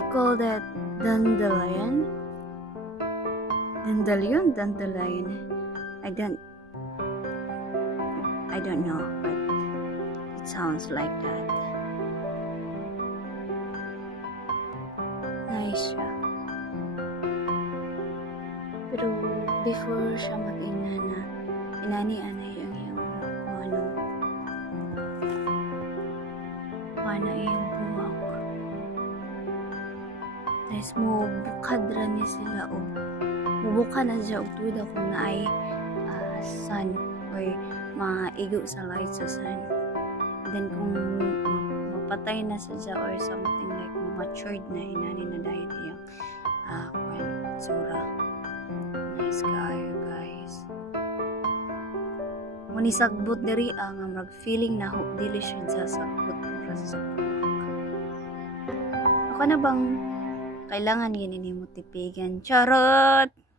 they call that dandelion. Dandelion. I don't know, but it sounds like that. Nice siya. Pero before siya mag-inana, inani-ana yung paano yung buwak. Tapos mubukad ra ni sila o mubuka na siya og tuwid kung naay sun or maigo sa light sa sun. Then kung mapatay na siya or something like matured na inani na dahil yung sura. Nice kayo guys. Muni sagbot diri ang mag feeling na dili siya sa sagbot sa ako na bang kailangan yun ni mo tipigan. Charot!